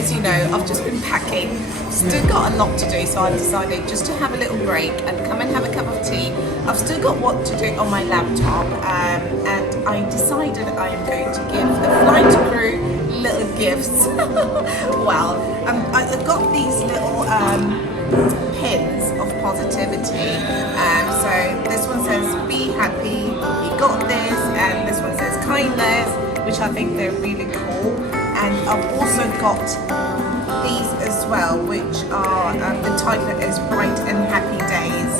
as you know, I've just been packing. Still got a lot to do, so I decided just to have a little break and come and have a cup of tea. I've still got what to do on my laptop, and I decided I am going to give the flight crew little gifts. Well, I've got these little pins of positivity. So this one says be happy, you got this, and this one says kindness, which I think they're really cool. And I've also got these as well, which are the title is Bright and Happy Days.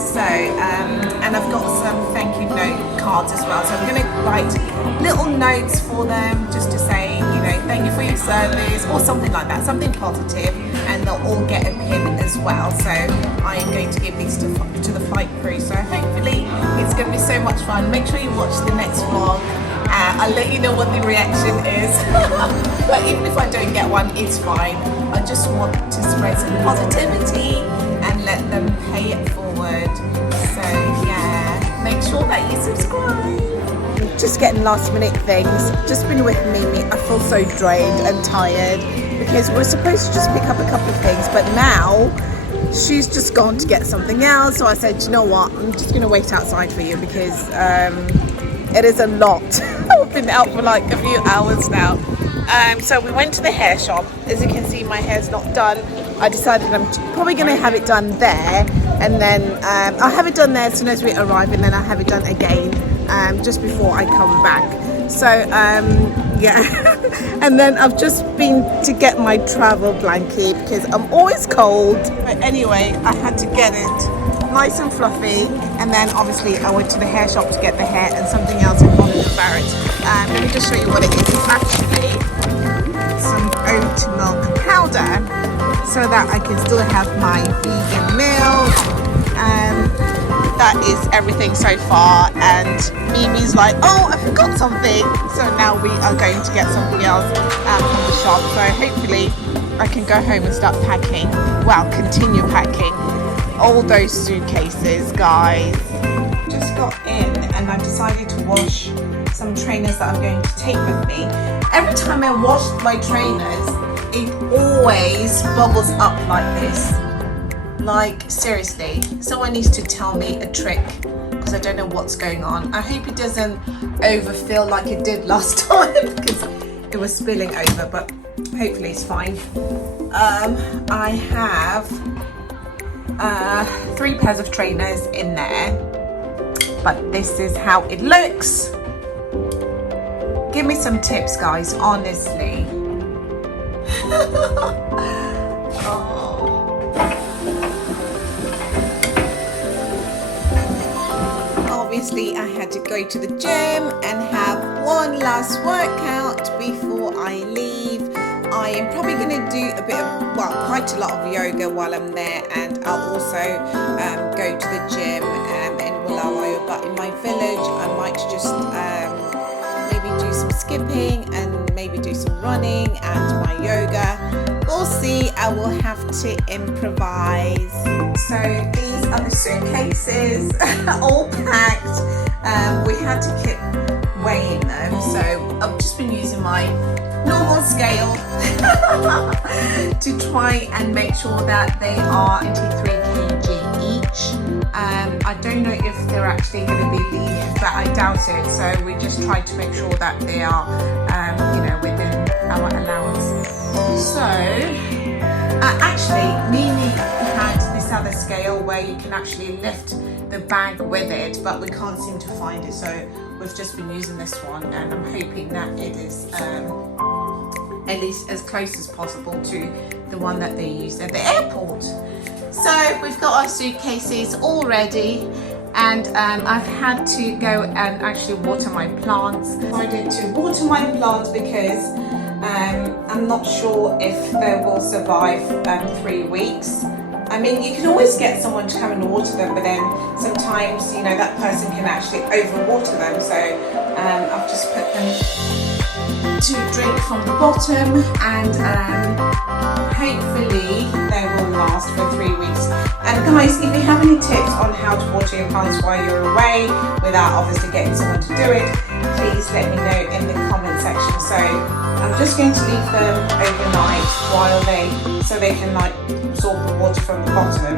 So and I've got some thank you note cards as well, so I'm going to write little notes for them just to say, you know, thank you for your service or something like that, something positive, and they'll all get a pin as well. So I am going to give these to the flight crew, so hopefully it's going to be so much fun. Make sure you watch the next vlog. I'll let you know what the reaction is. But even if I don't get one, it's fine. I just want to spread some positivity and let them pay it forward. So yeah, make sure that you subscribe. Just getting last minute things. Just been with Mimi. I feel so drained and tired because we're supposed to just pick up a couple of things, but now she's just gone to get something else. So I said, you know what, I'm just going to wait outside for you because it is a lot. I've been out for like a few hours now. So we went to the hair shop. As you can see, my hair's not done. I decided I'm probably going to have it done there, and then I'll have it done there as soon as we arrive, and then I'll have it done again just before I come back. So yeah. And then I've just been to get my travel blanket because I'm always cold. But anyway, I had to get it nice and fluffy, and then obviously I went to the hair shop to get the hair and something else in Holland & Barrett. Let me just show you what it is. It's actually some oat milk powder so that I can still have my vegan meals. That is everything so far, and Mimi's like, oh, I forgot something, so now we are going to get something else from the shop. So hopefully I can go home and start packing, well, continue packing all those suitcases, guys. Just got in and I decided to wash some trainers that I'm going to take with me. Every time I wash my trainers, it always bubbles up like this. Like, seriously, someone needs to tell me a trick because I don't know what's going on. I hope it doesn't overfill like it did last time because it was spilling over, but hopefully it's fine. I have 3 pairs of trainers in there, but this is how it looks. Give me some tips, guys, honestly. Obviously I had to go to the gym and have one last workout before I leave. I am probably going to do a bit of, well, quite a lot of yoga while I'm there, and I'll also go to the gym in Bulawayo, but in my village I might just maybe do some skipping and maybe do some running and my yoga. We'll see, I will have to improvise. So these are the suitcases, all packed. We had to keep weighing them, so I've just been using my normal scale to try and make sure that they are 23 kg each. I don't know if they're actually going to be lenient, but I doubt it, so we just try to make sure that they are you know, within our allowance. So actually Mimi had this other scale where you can actually lift the bag with it, but we can't seem to find it, so we've just been using this one, and I'm hoping that it is at least as close as possible to the one that they use at the airport. So we've got our suitcases all ready, and I've had to go and actually water my plants. I decided to water my plants because I'm not sure if they will survive 3 weeks. I mean, you can always get someone to come and water them, but then sometimes, you know, that person can actually overwater them. So I've just put them to drink from the bottom, and hopefully they will last for 3 weeks. And guys, if you have any tips on how to water your plants while you're away without obviously getting someone to do it, please let me know in the comment section. So I'm just going to leave them overnight so they can like absorb the water from the bottom,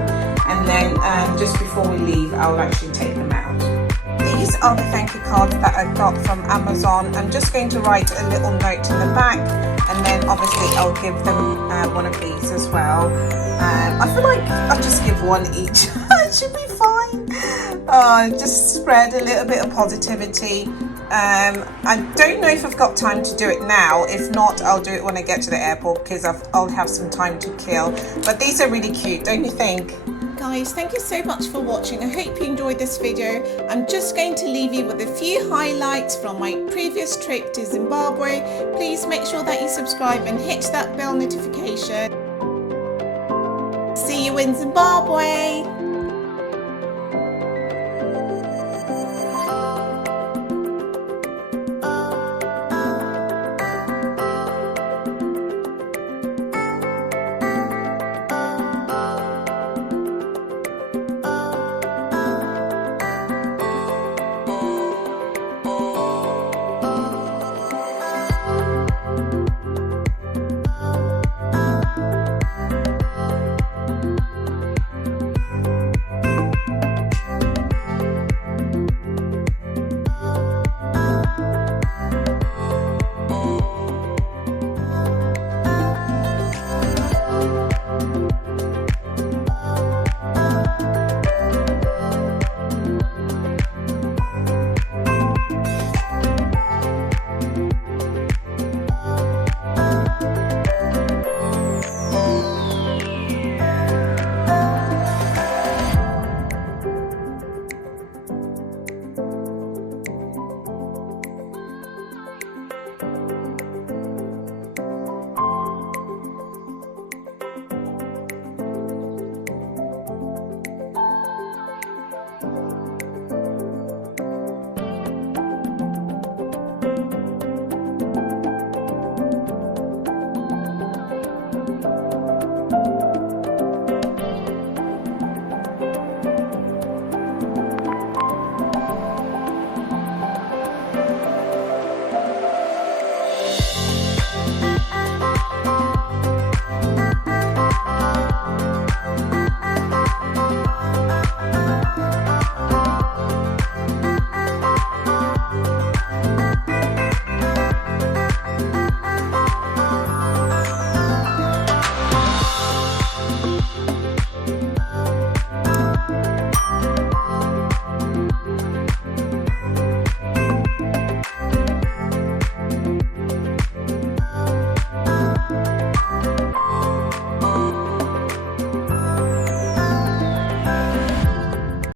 and then just before we leave I'll actually take them out. These are the thank you cards that I got from Amazon. I'm just going to write a little note in the back, and then obviously I'll give them one of these as well. I feel like I'll just give one each. It should be fine. Just spread a little bit of positivity. I don't know if I've got time to do it now. If not, I'll do it when I get to the airport, because I'll have some time to kill. But these are really cute, don't you think? Guys, thank you so much for watching. I hope you enjoyed this video. I'm just going to leave you with a few highlights from my previous trip to Zimbabwe. Please make sure that you subscribe and hit that bell notification. See you in Zimbabwe.